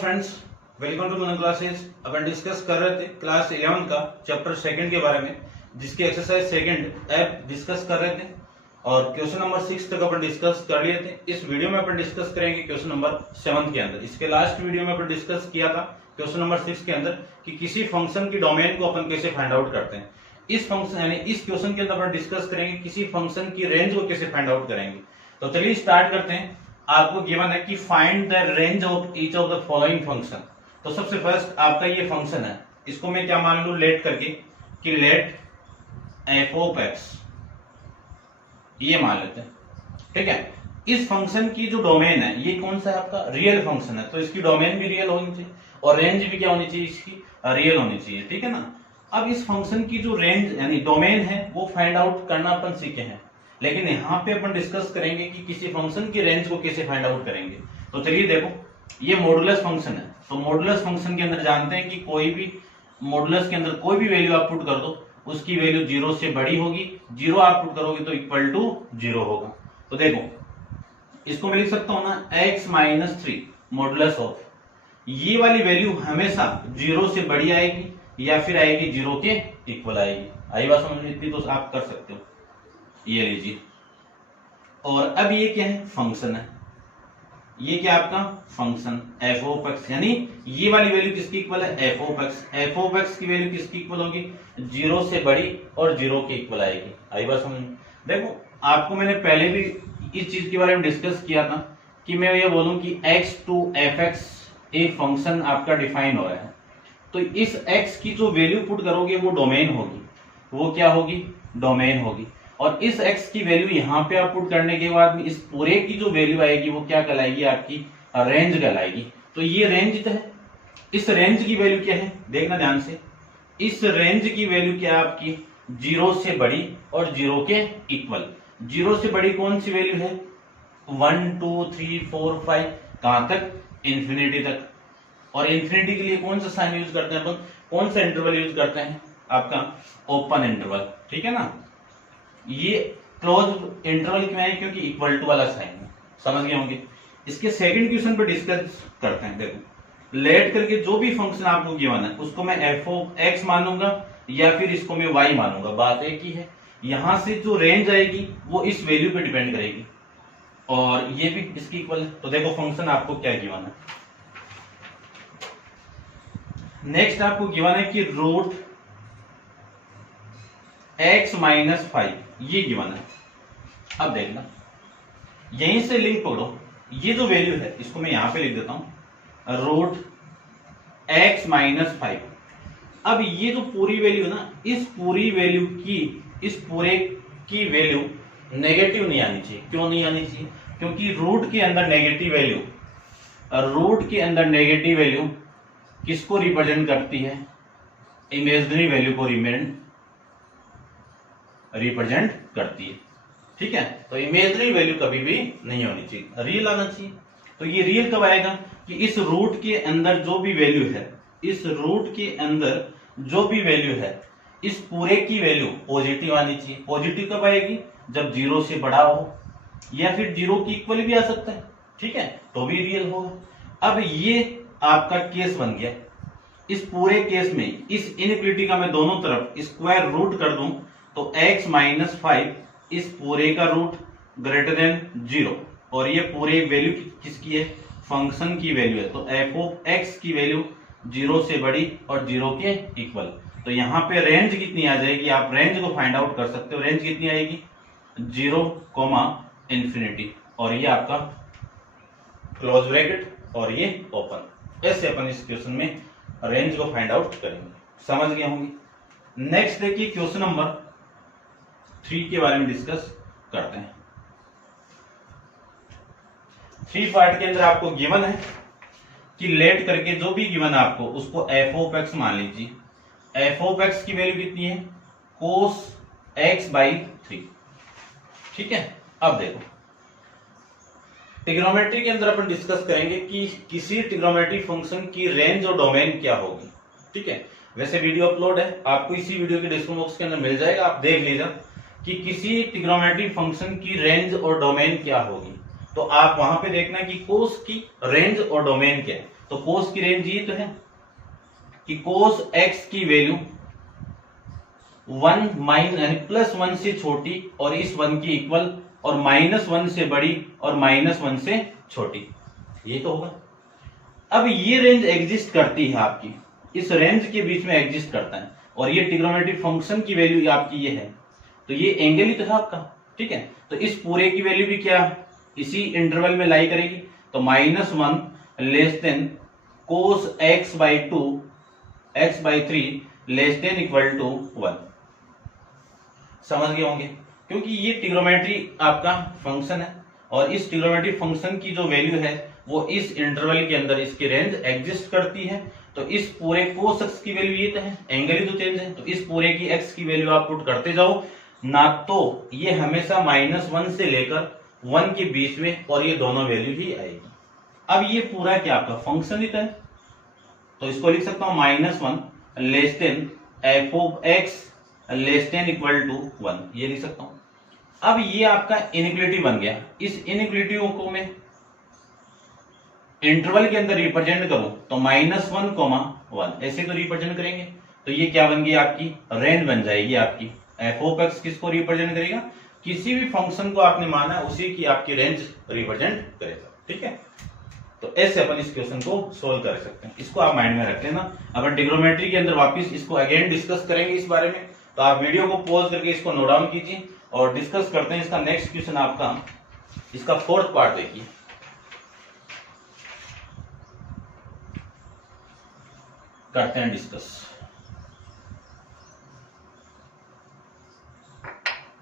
Friends, welcome to Manan classes. अपन discuss कर रहे थे क्लास 11 का चैप्टर सेकंड के बारे में, जिसकी एक्सरसाइज सेकंड ऐप डिस्कस कर रहे थे और क्वेश्चन नंबर 6 तक अपन डिस्कस कर लिए थे। इस वीडियो में अपन डिस्कस करेंगे क्वेश्चन नंबर 7 के अंदर। इसके लास्ट वीडियो में अपन डिस्कस किया था क्वेश्चन नंबर 6 के अंदर कि किसी फंक्शन की डोमेन को अपन कैसे फाइंड आउट करते हैं। इस फंक्शन यानी इस क्वेश्चन के अंदर अपन डिस्कस करेंगे किसी फंक्शन की रेंज को कैसे फाइंड आउट करेंगे। तो चलिए स्टार्ट करते हैं। आपको गिवन है कि find the range of each of the following function. तो सबसे फर्स्ट आपका ये फंक्शन है, इसको मैं क्या मान लू लेट करके कि लेट एफ ऑफ एक्स, ये मान लेते हैं। ठीक है, इस फंक्शन की जो डोमेन है ये कौन सा है आपका रियल फंक्शन है, तो इसकी डोमेन भी रियल होनी चाहिए और रेंज भी क्या होनी चाहिए, इसकी रियल होनी चाहिए। ठीक है ना। अब इस फंक्शन की जो रेंज यानी डोमेन है वो फाइंड आउट करना अपन सीखे हैं, लेकिन यहाँ पे अपन डिस्कस करेंगे कि किसी फंक्शन की रेंज को कैसे फाइंड आउट करेंगे। तो चलिए देखो, ये मॉडुलस फंक्शन है। तो मॉडुलस फंक्शन के अंदर जानते हैं कि कोई भी मॉडुलस के अंदर कोई भी वैल्यू आप पुट कर दो, उसकी वैल्यू 0 से बड़ी होगी। 0 आप पुट करोगे तो इक्वल टू 0 होगा। तो देखो, इसको मैं लिख सकता हूं ना x-3 मॉडुलस ऑफ, ये वाली वैल्यू हमेशा 0 से बड़ी आएगी या फिर आएगी 0 के इक्वल आएगी। आई बात समझ में? इतनी तो आप कर सकते हो। ये लीजिए, और अब ये क्या है, फंक्शन है। ये क्या आपका फंक्शन एफ ऑफ एक्स, यानी ये वाली वैल्यू किसकी इक्वल है, F of x. F of x की वैल्यू किसकी इक्वल होगी, 0 से बड़ी और 0 के इक्वल आएगी। आई बात समझ में? देखो, आपको मैंने पहले भी इस चीज के बारे में डिस्कस किया था कि मैं ये बोलूं कि x टू एफ एक्स एक फंक्शन आपका डिफाइन हो रहा है, तो इस x की जो वैल्यू पुट करोगे वो डोमेन होगी। वो क्या होगी, डोमेन होगी। और इस x की वैल्यू यहाँ पे आप पुट करने के बाद में इस पूरे की जो वैल्यू आएगी वो क्या कहलाएगी, आपकी रेंज कहलाएगी। तो ये रेंज है। इस रेंज की वैल्यू क्या है, देखना ध्यान से। इस रेंज की वैल्यू क्या है आपकी, 0 से बड़ी और 0 के इक्वल। 0 से बड़ी कौन सी वैल्यू है, 1 2 3 4 5, कहां तक, इंफिनिटी तक। और इंफिनिटी के लिए कौन सा साइन यूज करते हैं अपन, कौन सा इंटरवल यूज करते हैं, आपका ओपन इंटरवल। ठीक है ना। ये क्लोज इंटरवल क्यों है, क्योंकि इक्वल टू वाला साइन है। समझ गए होंगे। इसके सेकंड क्वेश्चन पे डिस्कस करते हैं। देखो, लेट करके जो भी फंक्शन आपको गिवन है उसको मैं एफ ऑफ एक्स मानूंगा या फिर इसको मैं वाई मानूंगा, बात एक ही है। यहां से जो रेंज आएगी वो इस वैल्यू पे डिपेंड करेगी और ये भी इसकी इक्वल है। तो देखो फंक्शन आपको क्या गिवन है। नेक्स्ट आपको गिवन है कि रूट x-5, ये गिवन है। अब देखना, यहीं से लिंक पकड़ो। ये जो वैल्यू है इसको मैं यहां पे लिख देता हूं, रूट x-5। अब ये जो पूरी वैल्यू है ना, इस पूरी वैल्यू की, इस पूरे की वैल्यू नेगेटिव नहीं आनी चाहिए। क्यों नहीं आनी चाहिए, क्योंकि रूट के अंदर नेगेटिव वैल्यू, रूट के अंदर नेगेटिव वैल्यू किसको रिप्रेजेंट करती है, इमेजिनरी वैल्यू को रिप्रेजेंट करती है। ठीक है, तो इमेजिनरी वैल्यू कभी भी नहीं होनी चाहिए, रियल आना चाहिए। तो ये रियल कब आएगा कि इस रूट के अंदर जो भी वैल्यू है, इस रूट के अंदर जो भी वैल्यू है, इस पूरे की वैल्यू पॉजिटिव आनी चाहिए। पॉजिटिव कब आएगी, जब 0 से बड़ा हो या फिर 0 की इक्वल भी आ सकता है। ठीक है, तो भी रियल होगा। अब ये आपका केस बन गया। इस पूरे केस में इस इनइक्वालिटी का मैं दोनों तरफ स्क्वायर रूट कर दूं तो x-5 इस पूरे का रूट ग्रेटर देन 0, और ये पूरे वैल्यू किसकी है, फंक्शन की वैल्यू है। तो एफ ऑफ एक्स की वैल्यू 0 से बड़ी और 0 के इक्वल। तो यहाँ पे रेंज कितनी आ जाएगी, आप रेंज को फाइंड आउट कर सकते हो। रेंज कितनी आएगी, 0, इंफिनिटी, और ये आपका क्लोज ब्रैकेट और ये ओपन। ऐसे अपन इस क्वेश्चन में रेंज को फाइंड आउट करेंगे। समझ गए होंगे। नेक्स्ट देखिए, क्वेश्चन नंबर 3 के बारे में डिस्कस करते हैं। 3 पार्ट के अंदर आपको गिवन है कि लेट करके जो भी गिवन है आपको उसको एफ ऑफ एक्स मान लीजिए। एफ ऑफ एक्स की वैल्यू कितनी है, कोस x/3। ठीक है, अब देखो, ट्रिग्नोमेट्री के अंदर अपन डिस्कस करेंगे कि किसी ट्रिग्नोमेट्री फंक्शन की रेंज और डोमेन क्या होगी। ठीक है, वैसे वीडियो अपलोड है, आपको इसी वीडियो के डिस्क्रिप्शन बॉक्स के अंदर मिल जाएगा, आप देख लीजिए कि किसी ट्रिग्नोमेट्री फंक्शन की रेंज और डोमेन क्या होगी। तो आप वहां पे देखना कि कोस की रेंज और डोमेन क्या है। तो कोस की रेंज ये तो है कि कोस एक्स की वैल्यू 1 यानी +1 से छोटी और इस 1 की इक्वल और -1 से बड़ी और -1 से छोटी, ये तो होगा। अब ये रेंज एग्जिस्ट करती है आपकी, इस रेंज के बीच में एग्जिस्ट करता है और ये ट्रिग्नोमेट्रिक फंक्शन की वैल्यू आपकी ये है, तो ये एंगल ही तो है आपका, ठीक है। तो इस पूरे की वैल्यू भी क्या इसी इंटरवल में लाई करेगी, तो -1 less than cos x/2 x/3 less than equal to 1। समझ गए होंगे, क्योंकि ये ट्रिग्नोमेट्री आपका फंक्शन है और इस ट्रिग्नोमेट्री फंक्शन की जो वैल्यू है वो इस इंटरवल के अंदर इसकी रेंज एग्जिस्ट करती है। तो इस पूरे कोस x की वैल्यू ये तो है, एंगल ही तो चेंज है, तो इस पूरे की x की वैल्यू आप पुट करते जाओ ना, तो ये हमेशा -1 से लेकर 1 के बीच में और ये दोनों वैल्यू ही आएगी। अब ये पूरा क्या आपका फंक्शन ही तो है, तो इसको लिख सकता हूं -1 less than f(x) less than equal to 1, ये लिख सकता हूं। अब ये आपका इनइक्वालिटी बन गया, इस इनइक्वालिटी को मैं इंटरवल के अंदर रिप्रेजेंट करूं तो -1, ऐसे तो रिप्रेजेंट करेंगे, तो ये क्या बन गई आपकी रेंज बन जाएगी आपकी। f(x) किसको रिप्रेजेंट करेगा, किसी भी फंक्शन को आपने माना उसी की आपकी रेंज रिप्रेजेंट करेगा, ठीक है। तो ऐसे अपन इस क्वेश्चन को सोल्व कर सकते हैं, इसको आप माइंड में रख लेना। अपन ट्रिग्नोमेट्री के अंदर वापस इसको अगेन डिस्कस करेंगे इस बारे में, तो आप वीडियो को पॉज करके इसको नोट डाउन कीजिए और डिस्कस करते हैं इसका नेक्स्ट क्वेश्चन आपका, इसका 4th पार्ट देखिए। करते हैं डिस्कस,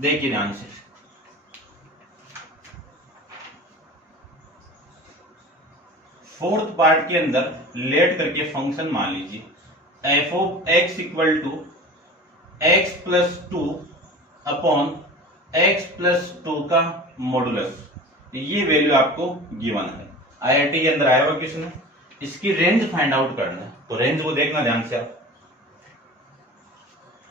देखिए ध्यान से। फोर्थ पार्ट के अंदर लेट करके फंक्शन मान लीजिए f(x) equal to x+2 upon x+2 का मॉडुलस, ये वैल्यू आपको गिवन है, आईआईटी के अंदर आया हुआ क्वेश्चन है। इसकी रेंज फाइंड आउट करना है, तो रेंज को देखना ध्यान से आप।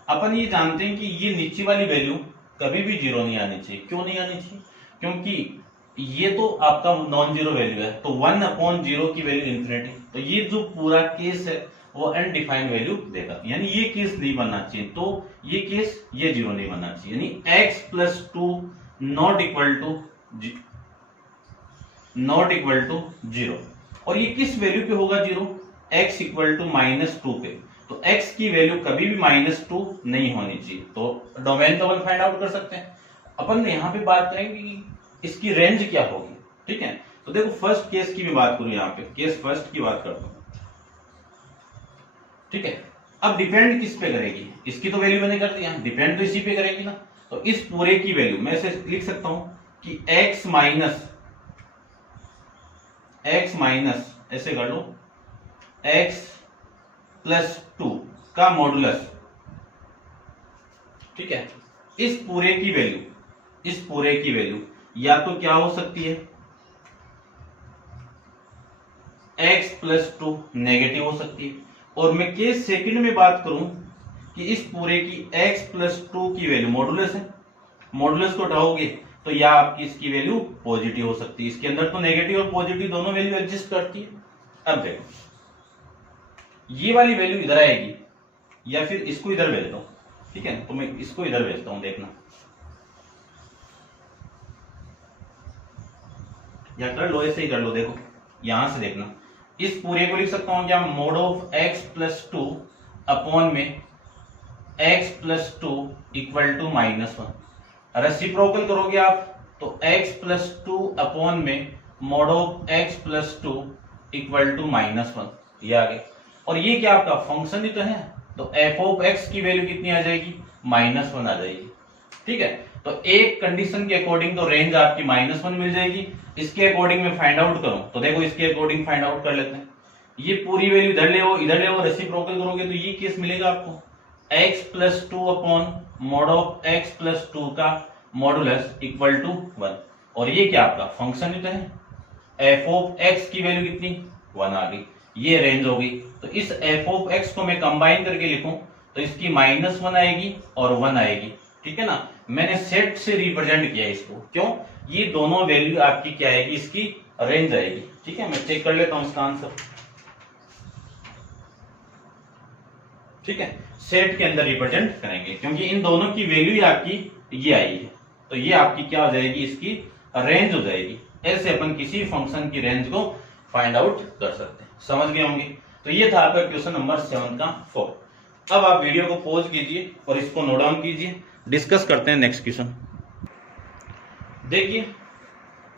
अपन ये जानते हैं कि ये नीचे वाली वैल्यू कभी भी 0 नहीं आनी चाहिए। क्यों नहीं आनी चाहिए, क्योंकि ये तो आपका नॉन जीरो वैल्यू है, तो 1/0 की वैल्यू इंफिनिटी, तो ये जो पूरा केस है वो अनडिफाइंड वैल्यू देगा, यानी ये केस नहीं बनना चाहिए, तो ये केस ये 0 नहीं बनना चाहिए, यानी x+2 नॉट इक्वल टू 0। और ये किस वैल्यू पे होगा 0, x इक्वल टू -2 पे, तो x की वैल्यू कभी भी -2 नहीं होनी चाहिए। तो डोमेन तो अपन फाइंड आउट कर सकते हैं। अपन यहाँ पे बात करेंगे कि इसकी रेंज क्या होगी, ठीक है। तो देखो फर्स्ट केस की भी बात करूं, यहाँ पे केस फर्स्ट की बात करता हूं, ठीक है। अब डिपेंड किस पे करेगी, इसकी तो वैल्यू मैंने कर दिया, डिपेंड तो इसी पे करेगी ना। तो इस पूरे की वैल्यू मैं ऐसे लिख सकता हूं कि x माइनस ऐसे कर लो x+2 का मॉडुलस, ठीक है। इस पूरे की वैल्यू या तो क्या हो सकती है, x+2 नेगेटिव हो सकती है, और मैं केस सेकंड में बात करूं कि इस पूरे की x+2 की वैल्यू मॉडुलस है, मॉडुलस को उठाओगे तो या आपकी इसकी वैल्यू पॉजिटिव हो सकती है। इसके अंदर तो नेगेटिव और पॉजिटिव दोनों वैल्यू एग्जिस्ट करती है। अब देखो ये वाली वैल्यू इधर आएगी या फिर इसको इधर भेज दो, ठीक है। तो मैं इसको इधर भेजता हूं, देखना, या कर लो ऐसे ही कर लो, देखो यहां से देखना, इस पूरे को लिख सकता हूं क्या, मोड ऑफ x+2 अपॉन में x+2 इक्वल टू -1। रेसिप्रोकल करोगे आप तो x+2 अपॉन में mode of x+2 equal to -1, ये आ गया। और ये क्या आपका फंक्शन ही तो है, तो f(x) की वैल्यू कितनी आ जाएगी, -1 आ जाएगी, ठीक है। तो एक कंडीशन के अकॉर्डिंग तो रेंज आपकी -1 मिल जाएगी, इसके अकॉर्डिंग में फाइंड आउट करूं तो देखो इसके अकॉर्डिंग फाइंड आउट कर लेते हैं। ये पूरी वैल्यू इधर ले आओ, रेसिप्रोकल करोगे तो ये केस मिलेगा आपको x+2 upon mode of x+2 का मॉडुलस इक्वल टू 1। और ये क्या आपका फंक्शन ही तो है, f(x) की वैल्यू कितनी 1 आ गई, ये रेंज हो गई। तो इस f(x) को मैं कंबाइन करके लिखूं तो इसकी -1 आएगी और 1 आएगी, ठीक है ना। मैंने सेट से रिप्रेजेंट किया इसको, क्यों, ये दोनों वैल्यू आपकी क्या आएगी, इसकी रेंज आएगी, ठीक है। मैं चेक कर लेता हूं इसका आंसर। ठीक है, सेट के अंदर रिप्रेजेंट करेंगे, क्योंकि इन दोनों की वैल्यू ही आपकी ये आई है, तो ये आपकी क्या हो जाएगी, इसकी रेंज हो जाएगी। ऐसे अपन किसी फंक्शन की रेंज को फाइंड आउट कर सकते हैं। समझ गए होंगे। तो ये था आपका क्वेश्चन नंबर 7 का 4। अब आप वीडियो को पॉज कीजिए और इसको नोट डाउन कीजिए। डिस्कस करते हैं नेक्स्ट क्वेश्चन। देखिए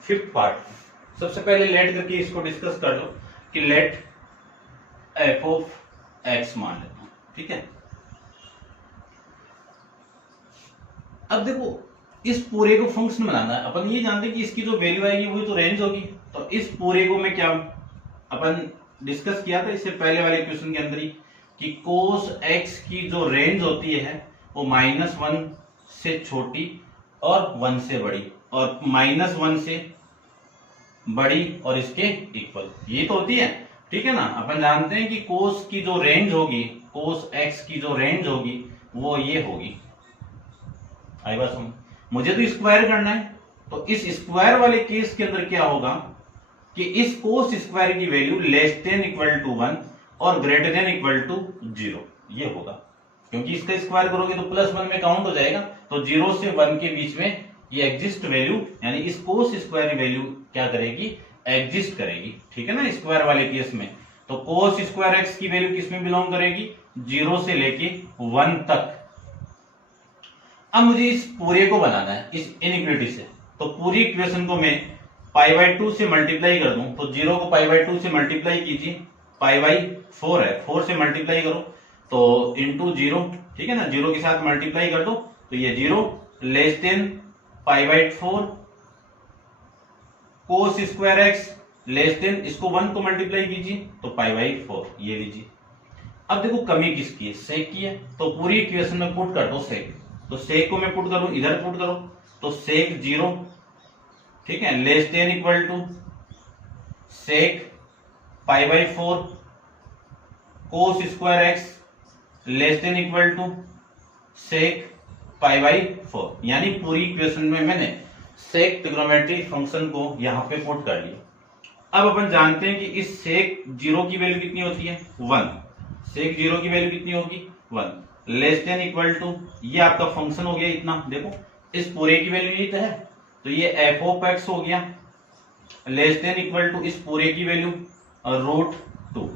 5th पार्ट। सबसे पहले लेट करके इसको डिस्कस कर लो कि लेट एफ ऑफ एक्स मान लेता हूं, ठीक है। अब देखो इस पूरे को फंक्शन बनाना है, अपन ये जानते हैं कि इसकी जो वैल्यू आएगी वही तो रेंज होगी। तो इस पूरे को मैं क्या अपन डिस्कस किया था इससे पहले वाले क्वेश्चन के अंदर ही कि कोस एक्स की जो रेंज होती है वो -1 से छोटी और 1 से बड़ी, और -1 से बड़ी और इसके इक्वल, ये तो होती है, ठीक है ना। अपन जानते हैं कि कोस की जो रेंज होगी, कोस एक्स की जो रेंज होगी वो ये होगी। आई बात समझ। मुझे तो स्क्वायर करना है, तो इस स्क्वायर वाले केस के अंदर क्या होगा कि इस कोस स्क्वायर की value less than equal to 1 और ग्रेटर देन इक्वल टू 0 ये होगा, क्योंकि इसका स्क्वायर करोगे तो +1 में काउंट हो जाएगा। तो 0 से 1 के बीच में ये एग्जिस्ट वैल्यू, यानी इस कोस स्क्वायर की वैल्यू क्या करेगी, एग्जिस्ट करेगी, ठीक है ना, स्क्वायर वाले केस में। तो कोस स्क्वायर एक्स की वैल्यू किस में बिलोंग करेगी, 0 से लेके 1 तक। अब मुझे इस पूरे को बनाना है इस इनइक्वालिटी से, तो पूरी इक्वेशन को मैं π/2 से मल्टीप्लाई कर दूं, तो 0 को π/2 से मल्टीप्लाई कीजिए, π/4 है, 4 से मल्टीप्लाई करो तो इंटू 0, ठीक है ना, 0 के साथ मल्टीप्लाई कर दो तो ये 0 less than π/4 cos square X less than, इसको 1 को मल्टीप्लाई कीजिए तो π/4 ये लीजिए। अब देखो कमी किसकी है, सेक की है, तो पूरी इक्वेशन में पुट कर दो सेक, तो सेक को मैं पुट करूं, इधर पुट करो तो सेक 0, ठीक है, less than equal to sec π/4 cos square X less than equal to sec π/4, यानी पूरी इक्वेशन में मैंने सेक ट्रिग्नोमेट्री फंक्शन को यहां पे पुट कर लिया। अब अपन जानते हैं कि इस सेक 0 की वैल्यू कितनी होती है, 1। सेक 0 की वैल्यू कितनी होगी, 1 लेस देन इक्वल टू, ये आपका फंक्शन हो गया इतना, देखो इस पूरे की वैल्यू ये है, तो ये एफ ऑफ एक्स हो गया लेस देन इक्वल टू इस पूरे की वैल्यू √2।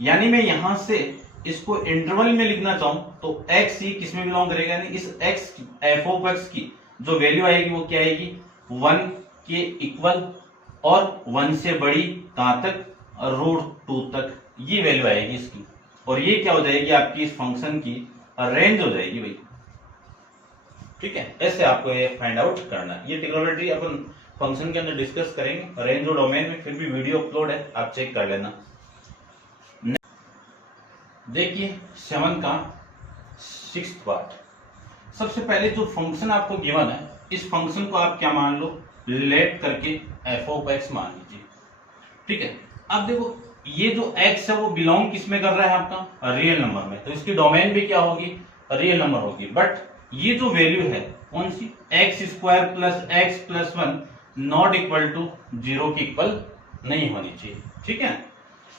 यानी मैं यहां से इसको इंटरवल में लिखना चाहूं तो एक्स ही किस में बिलोंग करेगा, यानी इस एक्स एफ ऑफ एक्स की जो वैल्यू आएगी वो क्या आएगी, 1 के इक्वल और 1 से बड़ी कहां तक, √2 तक ये वैल्यू आएगी इसकी, और ये क्या हो जाएगी आपकी इस फंक्शन की रेंज हो जाएगी भाई, ठीक है। ऐसे आपको ये फाइंड आउट करना है। ये ट्रिग्नोमेट्री अपन फंक्शन के अंदर डिस्कस करेंगे, रेंज और डोमेन में, फिर भी वीडियो अपलोड है, आप चेक कर लेना। देखिए 7 का 6th पार्ट। सबसे पहले जो फंक्शन आपको गिवन है, इस फंक्शन को आप क्या मान लो, लेट करके एफ ऑफ एक्स मान लीजिए, ठीक है। अब देखो ये जो x है वो बिलोंग किस में कर रहा है आपका, रियल नंबर में, तो इसकी डोमेन भी क्या होगी, रियल नंबर होगी। बट ये जो वैल्यू है कौन सी, x² + x + 1 not equal to 0 के इक्वल नहीं होनी चाहिए, ठीक है।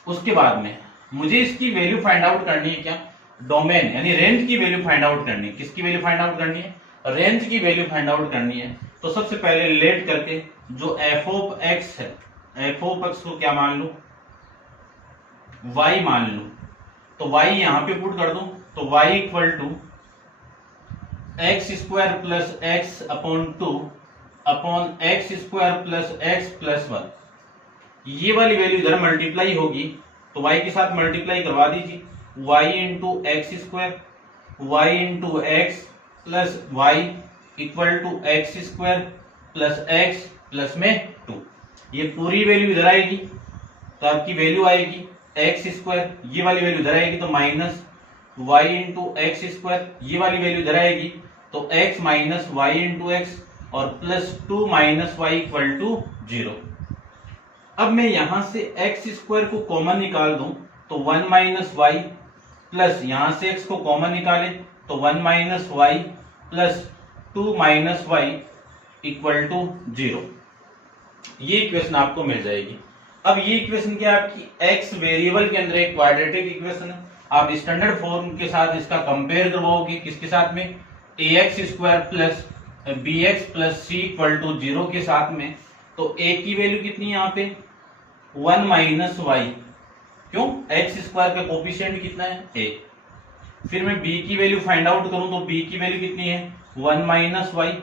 उसके बाद में मुझे इसकी वैल्यू फाइंड आउट करनी है, क्या, डोमेन यानी रेंज की वैल्यू फाइंड आउट करनी है। किसकी वैल्यू फाइंड आउट करनी है, रेंज की वैल्यू फाइंड आउट करनी है। तो सबसे पहले लेट करके जो एफ ऑफ एक्स है, एफ ऑफ एक्स को क्या मान लू, y मान लू, तो y यहां पे पुट कर दो, तो y equal to x² + x/2 upon x² + x + 1। ये वाली वैल्यू इधर मल्टीप्लाई होगी, तो y के साथ मल्टीप्लाई करवा दीजिए, y × x², y × x + y equal to x² + x + 2। ये पूरी वैल्यू इधर आएगी, तो आपकी वैल्यू आएगी x², ये वाली वैल्यू इधर आएगी तो माइनस y × x², ये वाली वैल्यू इधर आएगी तो x - y × x और +2 - y = 0। अब मैं यहां से x² को कॉमन निकाल दूं तो 1 - y प्लस यहां से x को कॉमन निकाले तो 1 - y प्लस 2 - y = 0। ये इक्वेशन आपको मिल जाएगी। अब ये इक्वेशन क्या है आपकी, x वेरिएबल के अंदर एक क्वाड्रेटिक इक्वेशन है, आप स्टैंडर्ड फॉर्म के साथ इसका कंपेयर करवाओगे, किसके साथ में, ax square plus bx plus c equal to 0 के साथ में। तो a की वैल्यू कितनी है यहाँ पे 1 माइनस वाई, क्यों, एक्स स्क्वायर का कोफिशिएंट कितना है a। फिर मैं b की वैल्यू फाइंड आउट करूं तो b की वैल्यू कितनी है 1 माइनस वाई,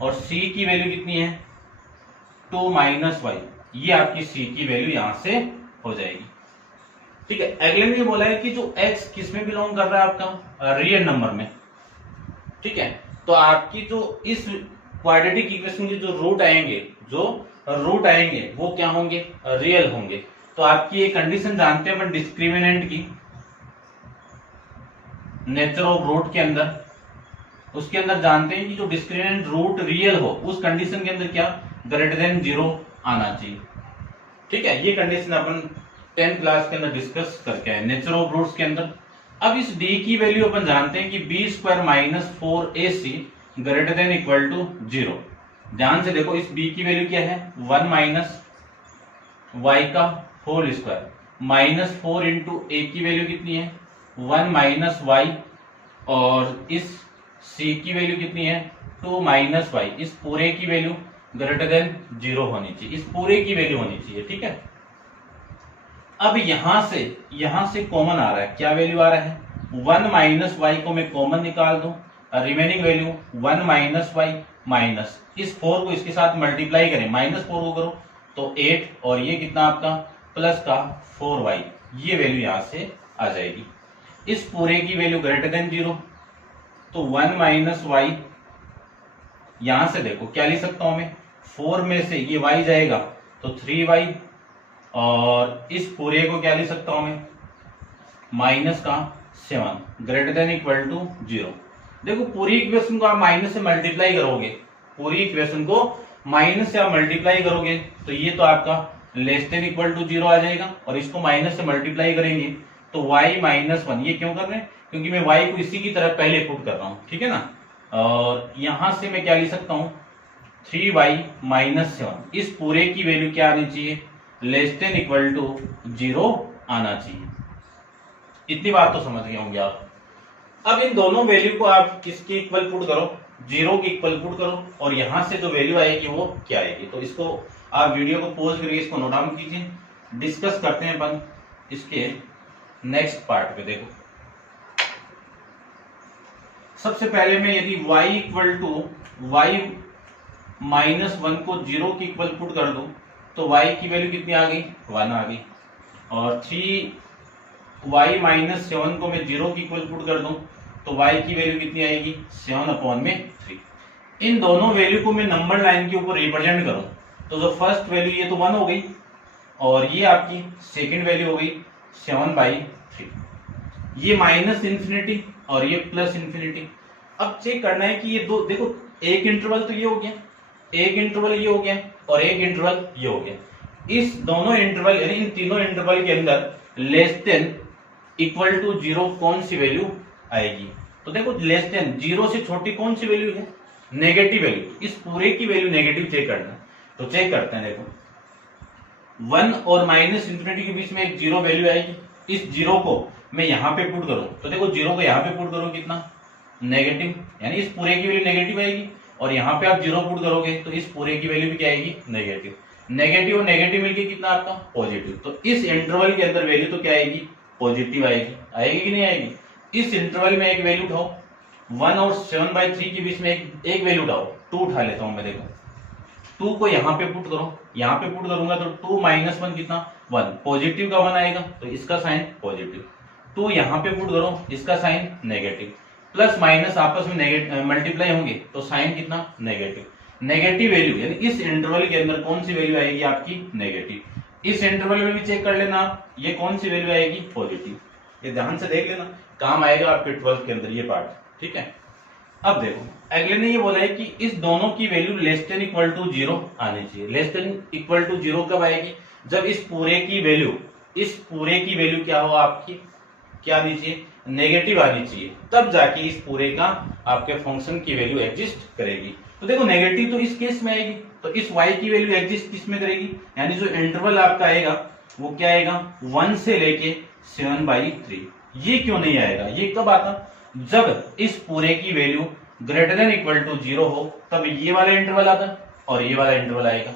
और c की वैल्यू कितनी है 2 माइनस वाई। ये आपकी c की वैल्यू यहां से हो जाएगी। ठीक है, अगले में ये बोला है कि जो x किस में बिलोंग कर रहा है आपका रियल नंबर में। ठीक है, तो आपकी जो इस क्वाड्रेटिक इक्वेशन के जो रूट आएंगे वो क्या होंगे, रियल होंगे। तो आपकी एक कंडीशन जानते हैं अपन डिस्क्रिमिनेंट की, नेचर ऑफ रूट के अंदर, उसके अंदर जानते हैं कि जो डिस्क्रिमिनेंट रूट रियल हो उस कंडीशन के अंदर क्या ग्रेटर देन 0 आना चाहिए। ठीक है, ये कंडीशन अपन 10th क्लास के अंदर डिस्कस करके आए नेचर ऑफ रूट्स के अंदर। अब इस d की वैल्यू अपन जानते हैं कि b square minus 4ac greater than equal to 0। ध्यान से देखो, इस b की वैल्यू क्या है 1 माइनस y का whole square minus 4 into a की वैल्यू कितनी है 1 माइनस y, और इस c की वैल्यू कितनी है 2 माइनस y। इस पूरे की वैल्यू ग्रेटर देन 0 होनी चाहिए, इस पूरे की वैल्यू होनी चाहिए। ठीक है, अब यहां से कॉमन आ रहा है, क्या वैल्यू आ रहा है 1 माइनस वाई को मैं कॉमन निकाल दूं, remaining value 1 minus Y minus इस 4 को इसके साथ मल्टीप्लाई करें, माइनस 4 को करो तो 8, और ये कितना आपका प्लस का 4y, ये वैल्यू यहां से आ जाएगी। इस पूरे की वैल्यू ग्रेटर देन 0, तो 1 माइनस वाई, यहां से देखो क्या लिख सकता हूं मैं 4 में से ये y जाएगा तो 3y, और इस पूरे को क्या लिख सकता हूं मैं माइनस का 7 ग्रेटर देन इक्वल टू 0। देखो पूरी इक्वेशन को आप माइनस से मल्टीप्लाई करोगे, पूरी इक्वेशन को माइनस से आप मल्टीप्लाई करोगे तो ये तो आपका लेस देन इक्वल टू 0 आ जाएगा, और इसको माइनस से मल्टीप्लाई करेंगे तो y माइनस 1। ये क्यों कर रहे हैं, क्योंकि मैं y को इसी की तरफ पहले पुट कर रहा हूं। ठीक है ना, और यहां से मैं क्या लिख सकता हूं 3y माइनस 7, इस पूरे की वैल्यू क्या आनी चाहिए लेस देन इक्वल टू 0 आना चाहिए। इतनी बात तो समझ गए होंगे आप। अब इन दोनों वैल्यू को आप किसके इक्वल पुट करो 0 के इक्वल पुट करो, और यहां से जो वैल्यू आएगी वो क्या आएगी। तो इसको आप वीडियो को पॉज करके इसको नोट डाउन कीजिए, डिस्कस करते हैं अपन इसके नेक्स्ट पार्ट पे। देखो सबसे पहले मैं यदि y equal to y minus 1 को 0 के इक्वल पुट कर दूं तो y की वैल्यू कितनी आ गई 1 आ गई, और 3y माइनस 7 को मैं 0 की इक्वल पुट कर दूं तो y की वैल्यू कितनी आएगी 7/3। इन दोनों वैल्यू को मैं नंबर लाइन के ऊपर रिप्रेजेंट करूं तो जो फर्स्ट वैल्यू ये तो 1 हो गई, और ये आपकी सेकंड वैल्यू हो गई 7/3। ये माइनस इंफिनिटी और ये प्लस इंफिनिटी। अब चेक करना है कि ये दो, देखो एक इंटरवल तो ये हो गया, एक इंटरवल ये हो गया, और एक इंटरवल ये हो गया। इस दोनों इंटरवल यानी इन तीनों इंटरवल के अंदर लेस देन इक्वल टू 0 कौन सी वैल्यू आएगी। तो देखो लेस देन 0 से छोटी कौन सी वैल्यू है नेगेटिव वैल्यू, इस पूरे की वैल्यू नेगेटिव चेक करना है। तो चेक करते हैं, देखो 1 और माइनस इंफिनिटी के बीच में एक 0 वैल्यू आएगी, इस 0 को मैं यहां पे पुट करूं तो देखो 0 को यहां पे पुट करूं कितना नेगेटिव, यानी इस पूरे की वैल्यू नेगेटिव आएगी, और यहां पे आप 0 पुट करोगे तो इस पूरे की वैल्यू भी क्या आएगी नेगेटिव। नेगेटिव और नेगेटिव मिलके कितना आपका पॉजिटिव। तो इस इंटरवल के अंदर वैल्यू तो क्या आएगी पॉजिटिव आएगी, आएगी कि नहीं आएगी। इस इंटरवल में एक वैल्यू उठाओ, 1 और 7/3 के बीच में एक वैल्यू उठाओ, 2 उठा लेता हूं मैं। देखो 2 को यहाँ पे पुट करो, यहाँ पे पुट करूंगा तो 2 माइनस 1 कितना 1, पॉजिटिव का 1 आएगा तो इसका साइन पॉजिटिव। 2 यहाँ पे पुट करो, इसका साइन नेगेटिव, प्लस माइनस आपस में मल्टीप्लाई होंगे तो साइन कितना नेगेटिव। नेगेटिव वैल्यू यानी इस इंटरवल के अंदर कौन सी वैल्यू आएगी आपकी नेगेटिव। इस इंटरवल में भी चेक कर लेना आप, ये कौन सी वैल्यू आएगी पॉजिटिव। ये ध्यान से देख लेना, काम आएगा आपके 12th के अंदर ये पार्ट। ठीक है, अब देखो अगले ने ये बोला है कि इस दोनों की value less than equal to 0 आनी चाहिए। लेस देन इक्वल टू 0 कब आएगी, जब इस पूरे की वैल्यू क्या हो आपकी क्या आनी चाहिए नेगेटिव आनी चाहिए, तब जाके इस पूरे का आपके फंक्शन की वैल्यू एग्जिस्ट करेगी। तो देखो नेगेटिव तो इस केस में आएगी, तो इस y की वैल्यू एग्जिस्ट किस में करेगी, यानी जो इंटरवल आपका आएगा वो क्या आएगा 1 से लेके 7/3। ये क्यों नहीं आएगा? ये कब आता? जब इस पूरे की value greater than equal to 0 हो, तब ये वाला इंटरवल आता और ये वाला इंटरवल आएगा।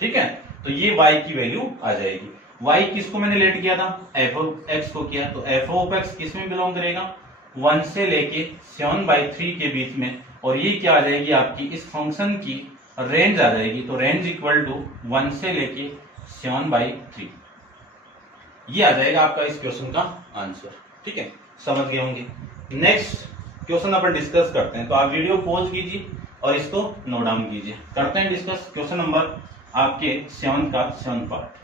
ठीक है, तो ये y की वैल्यू आ जाएगी। y किसको मैंने लेट किया था? एफ ऑफ एक्स को किया, तो एफ ऑफ एक्स किस में बिलोंग करेगा? 1 से लेके 7/3 के बीच में, और ये क्या आ जाएगी आपकी इस फंक्शन की रेंज आ जाएगी। तो रेंज इक्वल टू 1 से लेके 7/3, ये आ जाएगा आपका इस क्वेश्चन का आंसर। ठीक है, समझ गए होंगे। नेक्स्ट क्वेश्चन अपन डिस्कस करते हैं, तो आप वीडियो पॉज कीजिए और इसको नोट डाउन कीजिए। करते हैं डिस्कस क्वेश्चन नंबर आपके 7 का 7 पार्ट।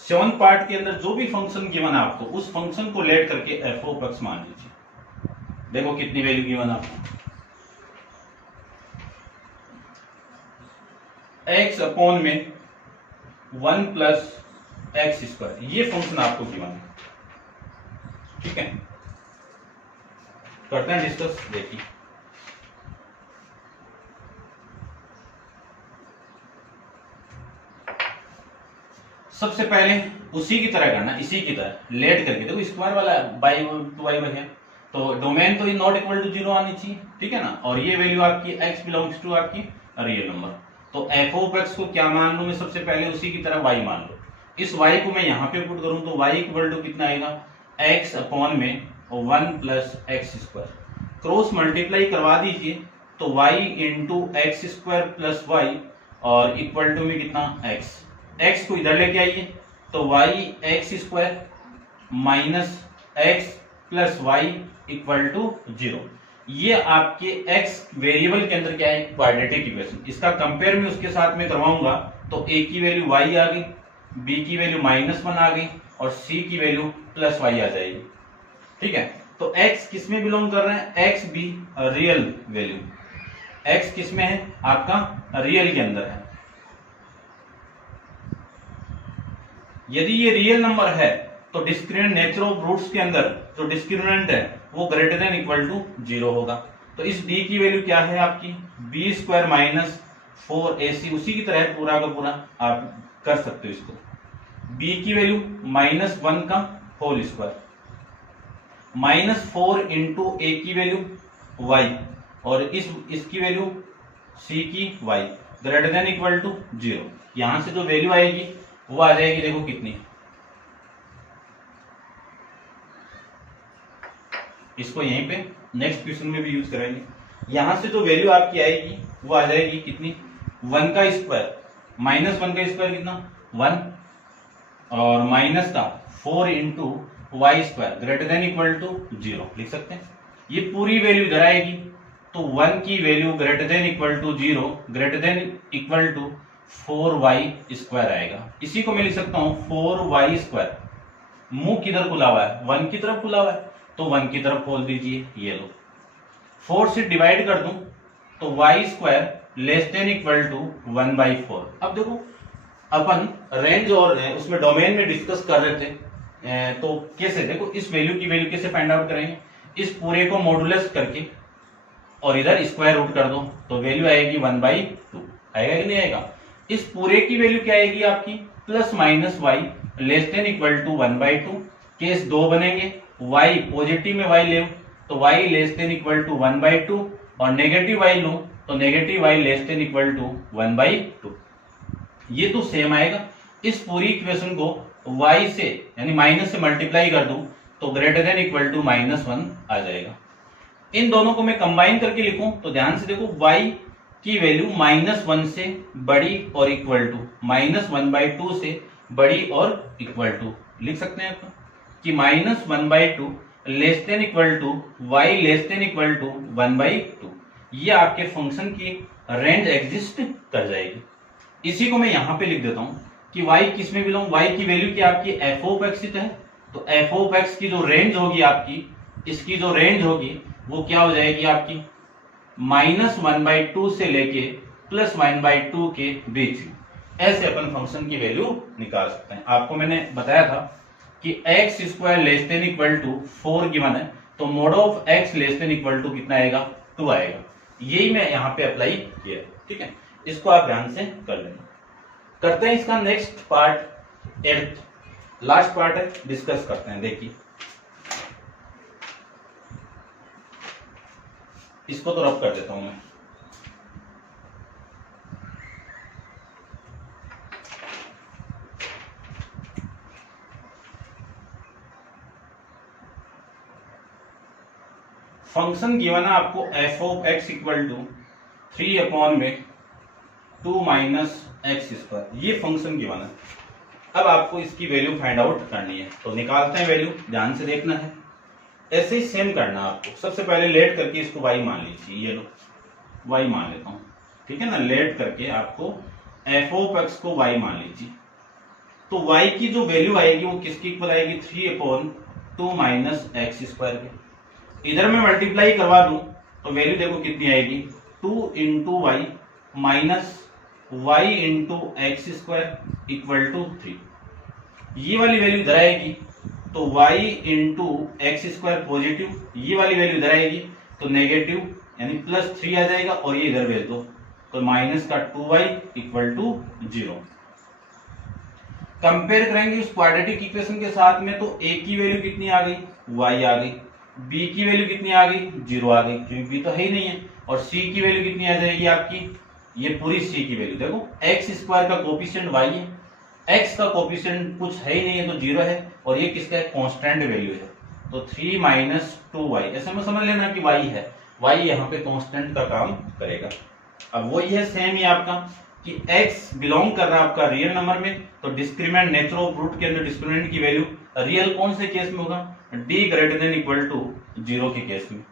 सेवन पार्ट के अंदर जो भी फंक्शन गिवन है आपको, उस फंक्शन को लेट करके एफ ऑफ एक्स मान लीजिए। देखो कितनी वैल्यू गिवन आपको, एक्स अपॉन में 1 प्लस एक्स स्क्वायर, ये फंक्शन आपको गिवन है। ठीक है, करते हैं डिस्कस। देखिए सबसे पहले उसी की तरह करना, इसी की तरह लेट करके। देखो स्क्वायर वाला बाई टू वाई है, तो डोमेन तो ये नॉट इक्वल टू 0 आनी चाहिए। ठीक है ना, और ये वैल्यू आपकी x बिलोंग्स टू आपकी रियल नंबर। तो एफ ऑफ एक्स को क्या मान लू मैं? सबसे पहले उसी की तरह y मान लो। इस y को मैं यहाँ पे पुट करूं तो y इक्वल टू कितना आएगा? x अपॉन में 1 plus X square. Cross multiply करवा दीजिए तो y into X square plus Y और इक्वल टू में कितना? x। x को इधर लेके आइए तो y X square minus X plus Y equal to 0। ये आपके x वेरिएबल के अंदर क्या है? Quadratic equation. इसका कंपेयर में उसके साथ में करवाऊंगा तो a की वैल्यू y आ गई, b की वैल्यू -1 आ गई और c की वैल्यू प्लस y आ जाएगी। ठीक है, तो x किस में बिलोंग कर रहे हैं? x भी रियल वैल्यू, x किस में है? आपका रियल के अंदर है। यदि ये रियल नंबर है तो डिस्क्रिमिनेंट नेचर ऑफ रूट्स के अंदर जो डिस्क्रिमिनेंट है वो ग्रेटर देन इक्वल टू 0 होगा। तो इस d की वैल्यू क्या है आपकी? b square minus 4ac। उसी की तरह पूरा का पूरा आप कर सकते हो इसको। b की वैल्यू -1 का होल स्क्वायर, -4 इंटू a की वैल्यू y और इसकी वैल्यू c की y greater than equal to 0। यहां से जो वैल्यू आएगी वो आ जाएगी, देखो कितनी। इसको यहीं पे नेक्स्ट क्वेश्चन में भी यूज करेंगे। यहां से जो वैल्यू आपकी आएगी वो आ जाएगी कितनी? 1 का स्क्वायर -1 का स्क्वायर कितना? 1 और माइनस का 4 into Y square greater than equal to 0 लिख सकते हैं। ये पूरी वैल्यू इधर आएगी तो 1 की value greater than equal to 0 greater than equal to 4y square आएगा। इसी को मैं लिख सकता हूं 4y स्क्वायर। मुंह किधर खुला हुआ है? 1 की तरफ खुला हुआ है, तो 1 की तरफ खोल दीजिए। ये लो 4 से डिवाइड कर दूं तो y square less than equal to 1/4। अब देखो अपन रेंज और उसमें डोमेन में डिस्कस कर रहे थे, तो कैसे देखो इस वैल्यू की वैल्यू कैसे फाइंड आउट करेंगे? इस पूरे को मॉडुलस करके और इधर स्क्वायर रूट कर दो तो वैल्यू आएगी 1/2। आएगा कि नहीं आएगा? इस पूरे की वैल्यू क्या आएगी आपकी? Plus minus Y less than equal to 1/2। Case 2 बनेंगे, y पॉजिटिव में y ले तो y less than equal to 1/2 और नेगेटिव y लो तो negative y less than equal to 1/2। ये तो सेम आएगा। इस पूरी इक्वेशन को y से यानी माइनस से मल्टीप्लाई कर दूं तो ग्रेटर देन इक्वल टू -1 आ जाएगा। इन दोनों को मैं कंबाइन करके लिखूं तो ध्यान से देखो y की वैल्यू -1 से बड़ी और इक्वल टू -1/2 से बड़ी और इक्वल टू लिख सकते हैं कि -1/2 less than equal to y less than equal to 1/2। ये आपके फंक्शन की रेंज एग्जिस्ट कर जाएगी। इसी को मैं यहां पे लिख देता हूं कि y किस में बिलोंग? y की वैल्यू क्या आपकी f ऑफ x है, तो f ऑफ x की जो रेंज होगी आपकी, इसकी जो रेंज होगी वो क्या हो जाएगी आपकी? -1/2 से लेके +1/2 के बीच। ऐसे अपन फंक्शन की वैल्यू निकाल सकते हैं। आपको मैंने बताया था कि x square less than equal to 4 given है, तो mod of x less than equal to कितना आएगा? 2 आएगा। यही मैं यहाँ पे अप्लाई किया। ठीक है, इसको आप ध्यान से कर लेना। करते हैं इसका next part, 8th last part है, डिस्कस करते हैं। देखिए इसको तो रब कर देता हूं मैं। फंक्शन गिवन है आपको F of x equal to 3 upon में 2 माइनस एक्स स्क्वायर, ये फंक्शन गिवन है। अब आपको इसकी वैल्यू फाइंड आउट करनी है, तो निकालते हैं वैल्यू, ध्यान से देखना है। ऐसे ही सेम करना है आपको। सबसे पहले लेट करके इसको y मान लीजिए, ये लो y मान लेता हूं, ठीक है ना। लेट करके आपको एफ ऑफ एक्स को y मान लीजिए, तो y की जो वैल्यू आएगी वो किसकी इक्वल आएगी, 3 अपॉन 2 माइनस एक्स स्क्वायर के। इधर मैं मल्टीप्लाई करवा दूं तो वैल्यू देखो कितनी आएगी, 2 into Y minus y into X square equal to 3। ये वाली वैल्यू इधर आएगी तो y into X square positive, ये वाली वैल्यू इधर आएगी तो नेगेटिव यानी +3 आ जाएगा, और ये इधर भेज दो तो माइनस का 2y इक्वल टू 0। कंपेयर करेंगे उस क्वाड्रेटिक इक्वेशन के साथ में, तो a की वैल्यू कितनी आ गई, y आ गई। b की वैल्यू कितनी आ गई, 0 आ गई, क्योंकि b तो है ही नहीं है। और c की वैल्यू कितनी आ जाएगी आपकी, ये पूरी c की वैल्यू देखो, एक्स स्क्वायर का कोफिशिएंट y है, x का कोफिशिएंट कुछ है ही नहीं है तो 0 है, और ये किसका है, कांस्टेंट वैल्यू है, तो 3 माइनस 2y। ऐसे में समझ लेना कि y है, y यहाँ पे कांस्टेंट का काम करेगा। अब वही है सेम ही आपका कि x बिलोंग कर रहा है आपका रियल नंबर में, तो डिस्क्रिमिनेंट नेचर ऑफ रूट के अंदर डिस्क्रिमिनेंट की वैल्यू रियल कौन से केस में होगा, d greater than equal to 0 के केस में।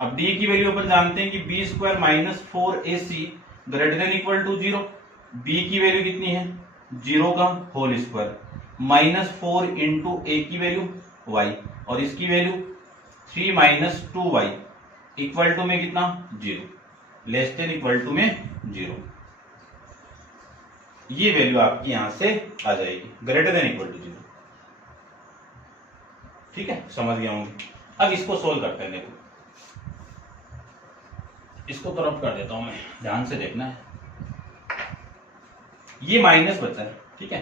अब d की वैल्यू अपन जानते हैं कि b square minus 4ac greater than equal to 0। b की वैल्यू कितनी है, 0 का whole square minus 4 into a की वैल्यू y, और इसकी value 3 minus 2y equal to में कितना, 0, लेस देन इक्वल टू में 0। ये वैल्यू आपकी यहां से आ जाएगी, ग्रेटर देन इक्वल टू 0। ठीक है, समझ गया होंगे। अब इसको सोल्व करते हैं। देखो इसको तरफ कर देता हूं मैं, ध्यान से देखना है। ये माइनस बचा है, ठीक है।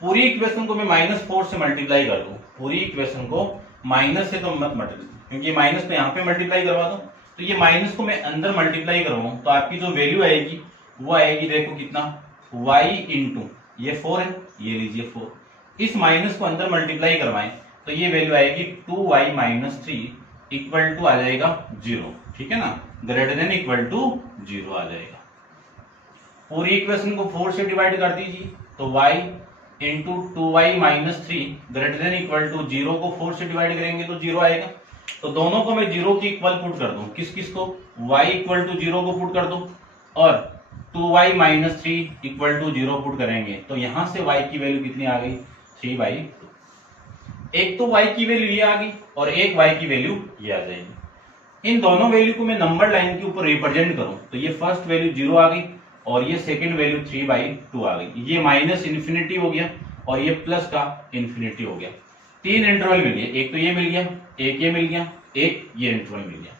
पूरी इक्वेशन को मैं -4 से मल्टीप्लाई कर दूं, पूरी इक्वेशन को माइनस से तो मत मल्टीप्लाई, क्योंकि माइनस पे यहाँ पे मल्टीप्लाई करवा दूं, तो ये माइनस को मैं अंदर मल्टीप्लाई करवाऊं तो आपकी जो वैल्यू आएगी वो आएगी, देखो कितना, y इंटू ये 4 है, ये लीजिए 4, इस माइनस को अंदर मल्टीप्लाई करवाएं तो ये वैल्यू आएगी 2y माइनस 3 इक्वल टू आ जाएगा 0, ठीक है ना, ग्रेटर देन इक्वल टू 0 आ जाएगा। पूरी इक्वेशन को 4 से डिवाइड कर दीजिए तो y into 2y minus 3 greater than equal to 0 को 4 से डिवाइड करेंगे तो 0 आएगा। तो दोनों को मैं 0 की इक्वल पुट कर दूं, किस किस को, y इक्वल टू 0 को पुट कर दूं और 2y minus 3 equal to 0 put करेंगे, तो यहां से y की वैल्यू कितनी आ गई, 3/2। एक तो y की वैल्यू ये आ गई और एक y की वैल्यू ये आ जाएगी। इन दोनों वैल्यू को मैं नंबर लाइन के ऊपर रिप्रेजेंट करूं तो ये फर्स्ट वैल्यू 0 आ गई और ये सेकंड वैल्यू 3/2 आ गई। ये माइनस इन्फिनिटी हो गया और ये प्लस का इन्फिनिटी हो गया। 3 इंटरवल मिल गए, एक तो ये मिल गया, एक ये मिल गया, एक ये इंटरवल मिल गया।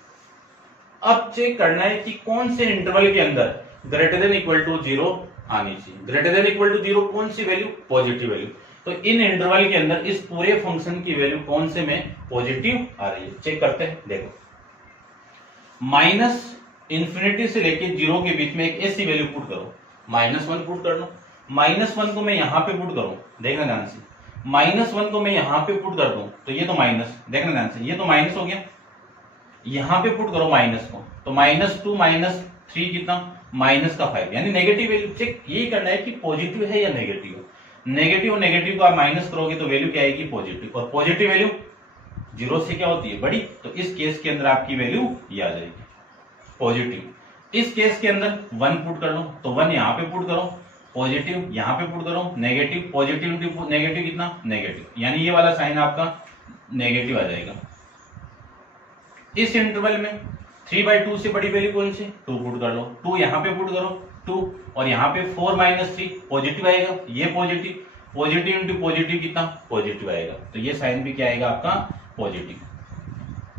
अब चेक करना है कि कौन से इंटरवल के अंदर ग्रेटर देन इक्वल टू 0 आनी चाहिए। ग्रेटर देन इक्वल टू 0 कौन सी वैल्यू, पॉजिटिव वैल्यू। तो इन इंटरवल के अंदर इस पूरे फंक्शन की वैल्यू कौन से में पॉजिटिव आ रही है, चेक करते हैं। देखो माइनस इन्फिनिटी से लेके 0 के बीच में एक ऐसी वैल्यू पुट करो, -1 पुट कर लो। -1 को मैं यहां पे पुट करूं, देखना ध्यान से, -1 को मैं यहां पे पुट कर दूं तो ये तो माइनस, देखना ध्यान से, ये तो माइनस हो गया। यहां पे पुट करो माइनस को तो -2 - 3 कितना, -5, यानी नेगेटिव वैल्यू। चेक यही करना है कि पॉजिटिव है या नेगेटिव। नेगेटिव को आप माइनस करोगे तो वैल्यू क्या आएगी, पॉजिटिव, और पॉजिटिव वैल्यू 0 से क्या होती है, बड़ी। तो इस केस के अंदर आपकी वैल्यू ये आ जाएगी, पॉजिटिव। इस केस के अंदर 1 पुट कर लो तो 1 यहाँ पे पुट करो, पॉजिटिव यहाँ पे पुट करो, नेगेटिव, पॉजिटिव इंटू नेगेटिव कितना, नेगेटिव, यानी ये वाला साइन आपका नेगेटिव आ जाएगा। इस इंटरवल में 3/2 से बड़ी वैल्यू कौन सी, 2 पुट कर लो, 2 यहाँ पे पुट करो 2, और यहाँ पे 4 - 3 पॉजिटिव आएगा, ये पॉजिटिव, पॉजिटिव इंटू पॉजिटिव कितना, पॉजिटिव आएगा। तो ये साइन भी क्या आएगा आपका, पॉजिटिव।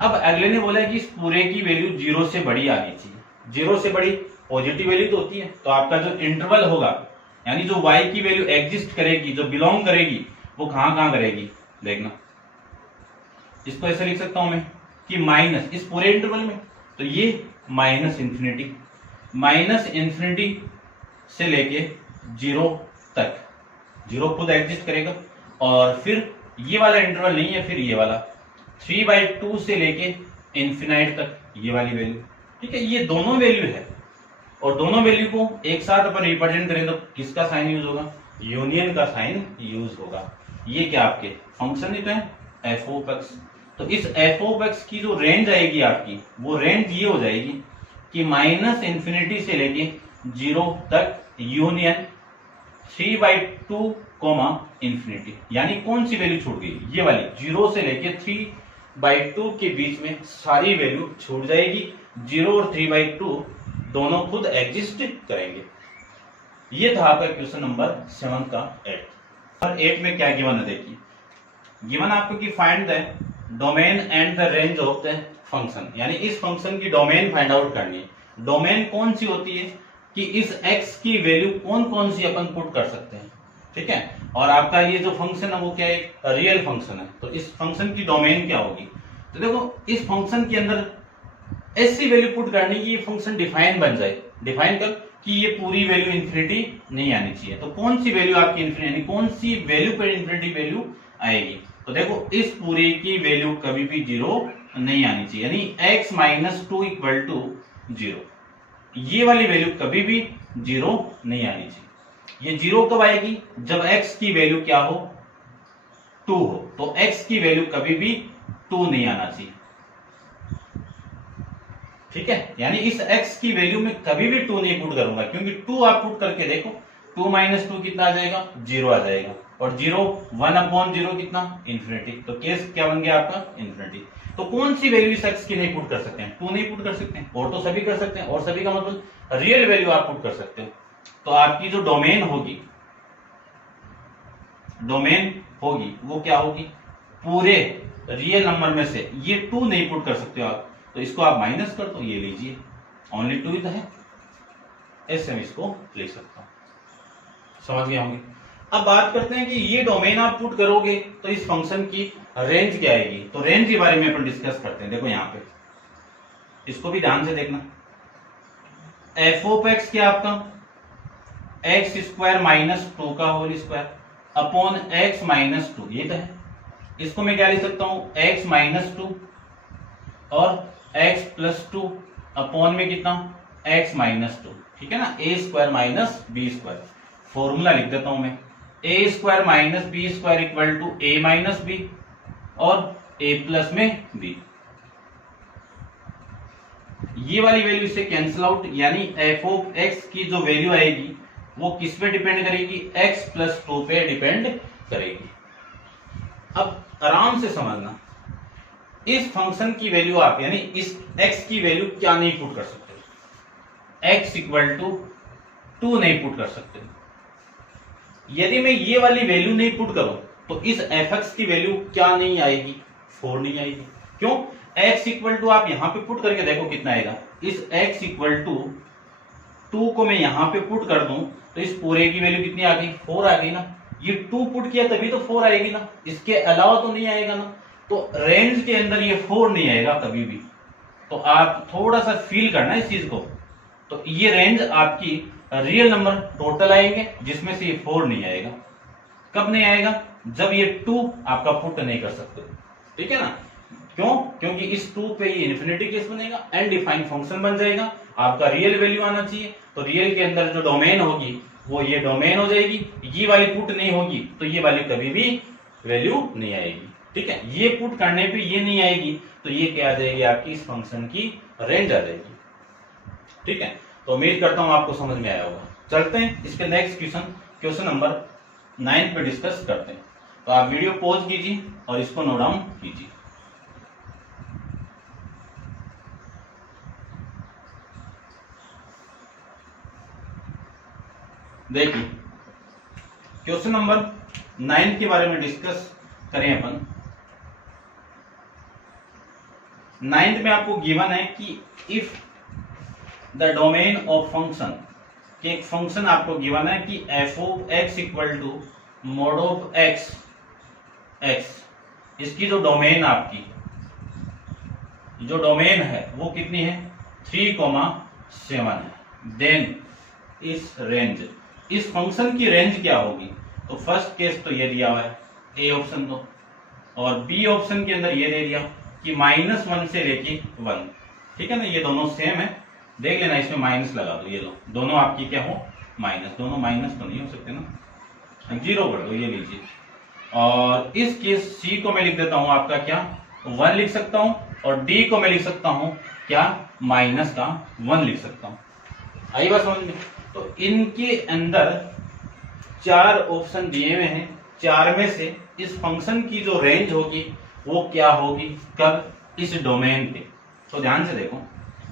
अब अगले ने बोला है कि इस पूरे की वैल्यू 0 से बड़ी आनी चाहिए। 0 से बड़ी पॉजिटिव वैल्यू तो होती है, तो आपका जो इंटरवल होगा यानी जो y की वैल्यू एग्जिस्ट करेगी, जो बिलोंग करेगी, वो कहां करेगी देखना। इसको ऐसे लिख सकता हूं मैं कि माइनस इस पूरे इंटरवल में, तो ये माइनस इंफिनिटी से लेके 0 तक, 0 खुद एग्जिस्ट करेगा, और फिर ये वाला इंटरवल नहीं है, फिर ये वाला 3/2 से लेके इन्फिनाइट तक ये वाली वैल्यू। ठीक है, ये दोनों वैल्यू है, और दोनों वैल्यू को एक साथ अपन रिप्रेजेंट करें तो किसका साइन यूज होगा, यूनियन का साइन यूज होगा। ये क्या आपके फंक्शन ही तो है एफ ऑफ एक्स, तो इस एफ ऑफ एक्स की जो रेंज आएगी आपकी, वो रेंज ये हो जाएगी कि माइनस इंफिनिटी से लेके 0 तक यूनियन 3/2 इंफिनिटी। यानी कौन सी वैल्यू छूट गई, ये वाली 0 से लेके 3/2 के बीच में सारी वैल्यू छूट जाएगी। 0 और 3/2 दोनों खुद एग्जिस्ट करेंगे। ये था आपका क्वेश्चन नंबर 7 का 8। और 8 में क्या गिवन है देखिए, गिवन आपको कि find the domain and the range of the function, यानी इस फंक्शन की डोमेन फाइंड आउट करनी है। डोमेन कौन सी होती है कि इस x की वैल्यू कौन कौन सी अपन पुट कर सकते हैं। ठीक है, और आपका ये जो फंक्शन है वो क्या है, रियल फंक्शन है, तो इस फंक्शन की डोमेन क्या होगी। तो देखो इस फंक्शन के अंदर ऐसी वैल्यू पुट करनी कि ये फंक्शन डिफाइन बन जाए। डिफाइन कर कि ये पूरी वैल्यू इंफिनिटी नहीं आनी चाहिए, तो कौन सी वैल्यू आपकी इंफिनिटी, यानी कौन सी वैल्यू पर इंफिनिटी वैल्यू आएगी। तो देखो इस पूरी की वैल्यू कभी भी 0 नहीं आनी चाहिए, यानी x - 2 = 0, ये वाली वैल्यू कभी भी 0 नहीं आनी चाहिए। ये 0 कब आएगी, जब x की वैल्यू क्या हो, 2 हो, तो x की वैल्यू कभी भी 2 नहीं आना चाहिए। ठीक है, यानी इस x की वैल्यू में कभी भी 2 नहीं पुट करूंगा, क्योंकि 2 आप पुट करके देखो, 2 - 2 कितना आ जाएगा, 0 आ जाएगा, और 0 1/0 कितना, इंफिनिटी, तो केस क्या बन गया आपका, इंफिनिटी। तो कौन सी वैल्यू इस x की नहीं पुट कर सकते हैं, 2 नहीं पुट कर सकते हैं, और तो सभी कर सकते हैं, और सभी का मतलब रियल वैल्यू आप पुट कर सकते हो। तो आपकी जो डोमेन होगी वो क्या होगी, पूरे रियल नंबर में से ये 2 नहीं पुट कर सकते हो आप, तो इसको आप माइनस कर दो, ये लीजिए ओनली 2 ही तो है, ऐसे में इसको लिख सकता हूं। समझ गए होंगे। अब बात करते हैं कि ये डोमेन आप पुट करोगे तो इस फंक्शन की रेंज क्या आएगी, तो रेंज के बारे में अपन डिस्कस करते हैं। देखो यहाँ पे इसको भी ध्यान से देखना, एफ ऑफ एक्स क्या आपका x² - 2 का होल स्क्वायर अपॉन x - 2, ये तो है। इसको मैं क्या लिख सकता हूं, x - 2 और x + 2 अपॉन में कितना, x - 2, ठीक है ना, a² - b²। फॉर्मूला लिख देता हूं मैं, a² - b² = a - b और a प्लस में b। ये वाली वैल्यू से कैंसिल आउट, यानी f ऑफ x की जो वैल्यू आएगी वो किस पे डिपेंड करेगी, x + 2 पे डिपेंड करेगी। अब आराम से समझना, इस फंक्शन की वैल्यू आप, यानी इस x की वैल्यू क्या नहीं पुट कर सकते, x = 2 नहीं पुट कर सकते। यदि मैं ये वाली वैल्यू नहीं पुट करूं तो इस fx की वैल्यू क्या नहीं आएगी, 4 नहीं आएगी। क्यों, x = आप यहां पे पुट करके देखो कितना आएगा, इस x = 2 को मैं यहां पे पुट कर दूं तो इस पूरे की वैल्यू कितनी आ गई, 4 आ गई ना। ये 2 पुट किया तभी तो 4 आएगी ना, इसके अलावा तो नहीं आएगा ना। तो रेंज के अंदर ये 4 नहीं आएगा कभी भी, तो आप थोड़ा सा फील करना इस चीज को। तो ये रेंज आपकी रियल नंबर टोटल आएंगे जिसमें से ये 4 नहीं आएगा। कब नहीं आएगा, जब ये 2 आपका पुट नहीं कर सकते, ठीक है ना। क्यों, क्योंकि इस 2 पे ये इन्फिनिटी केस बनेगा, अनडिफाइंड फंक्शन बन जाएगा, आपका रियल वैल्यू आना चाहिए। तो रियल के अंदर जो डोमेन होगी वो ये डोमेन हो जाएगी, ये वाली पुट नहीं होगी तो ये वाली कभी भी वैल्यू नहीं आएगी। ठीक है, ये पुट करने पे ये नहीं आएगी तो ये क्या आ जाएगी, आपकी इस फंक्शन की रेंज आ जाएगी। ठीक है, तो उम्मीद करता हूं आपको समझ में आया होगा। चलते हैं इसके नेक्स्ट क्वेश्चन नंबर 9 पे डिस्कस करते हैं। तो आप वीडियो पॉज कीजिए और इसको नोट डाउन कीजिए। देखिए क्वेश्चन नंबर 9 के बारे में डिस्कस करें अपन। 9th में आपको गिवन है कि if the domain of function, कि एक फंक्शन आपको गिवन है कि F of x equal to mod of x x, इसकी जो डोमेन आपकी जो डोमेन है वो कितनी है 3,7 है। देन इस रेंज, इस फंक्शन की रेंज क्या होगी, तो फर्स्ट केस तो ये दिया हुआ है ए ऑप्शन तो, और बी ऑप्शन के अंदर ये दे दिया कि -1 से लेके 1, ठीक है ना, ये दोनों सेम है, देख लेना इसमें माइनस लगा दो, ये दोनों आपकी क्या हो माइनस, दोनों माइनस तो नहीं हो सकते ना, 0 कर दो, ये लीजिए। और इस केस सी को मैं लिख देता हूं आपका क्या 1 लिख सकता हूं, और डी को मैं लिख सकता हूं क्या -1 लिख सकता हूं। आई बात समझ में? तो इनके अंदर 4 ऑप्शन दिए हुए हैं, 4 में से इस फंक्शन की जो रेंज होगी वो क्या होगी, कब, इस डोमेन पे। तो ध्यान से देखो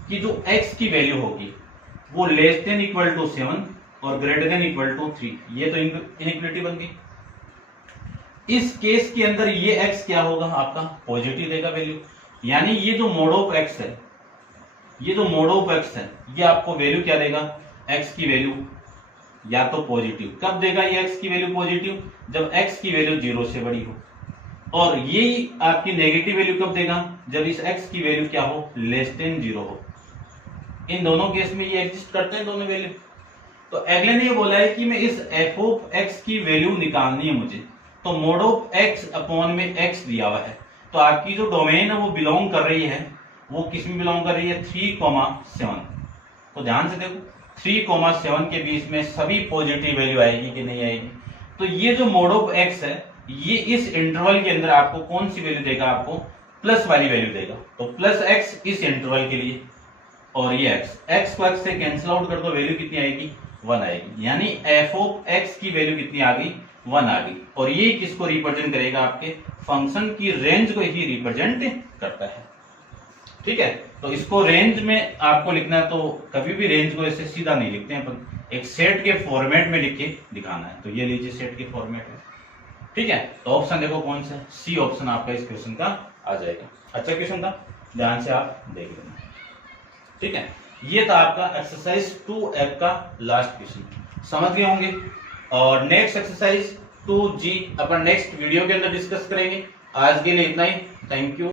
कि जो x की वैल्यू होगी वो लेस देन इक्वल टू 7 और ग्रेटर देन इक्वल टू 3, ये तो इनइक्वालिटी बन गई। इस केस के अंदर ये x क्या होगा आपका पॉजिटिव देगा वैल्यू, यानी ये जो मोड ऑफ x है, ये जो मोड ऑफ x है ये आपको वैल्यू क्या देगा, x की वैल्यू या तो पॉजिटिव, कब देगा ये x की वैल्यू पॉजिटिव, जब x की वैल्यू 0 से बड़ी हो, और यही आपकी नेगेटिव वैल्यू कब देगा, जब इस x की वैल्यू क्या हो लेस देन 0 हो। इन दोनों केस में ये एग्जिस्ट करते हैं दोनों वैल्यू। तो अगले ने ये बोला है कि मैं इस f ऑफ x की वैल्यू निकालनी है मुझे, तो मोड ऑफ x अपॉन में x दिया हुआ है, तो आपकी जो डोमेन है वो बिलोंग कर रही है, वो किस में बिलोंग कर रही है 3,7। तो ध्यान से देखो 3,7 के बीच में सभी पॉजिटिव वैल्यू आएगी कि नहीं आएगी। तो ये जो मोड ऑफ x है ये इस इंटरवल के अंदर आपको कौन सी वैल्यू देगा, आपको प्लस वाली वैल्यू देगा, तो +x इस इंटरवल के लिए, और ये x को x से कैंसिल आउट कर दो, वैल्यू कितनी आएगी 1 आएगी, यानी f ऑफ x की वैल्यू कितनी आ गई 1 आ गई। और ये किसको रिप्रेजेंट करेगा, आपके फंक्शन की रेंज को ही रिप्रेजेंट करता है, ठीक है। तो इसको रेंज में आपको लिखना है, तो कभी भी रेंज को ऐसे सीधा नहीं लिखते हैं, पर एक सेट के फॉर्मेट में लिख के दिखाना है। तो ये लीजिए सेट के फॉर्मेट में, ठीक है। तो ऑप्शन देखो कौन सा, सी ऑप्शन आपका इस क्वेश्चन का आ जाएगा। अच्छा क्वेश्चन था, ध्यान से आप देख लेना, ठीक है। ये था आपका एक्सरसाइज 2F का लास्ट क्वेश्चन, समझ गए होंगे। और नेक्स्ट एक्सरसाइज 2G अपन नेक्स्ट वीडियो के अंदर डिस्कस करेंगे। आज के लिए इतना ही, थैंक यू।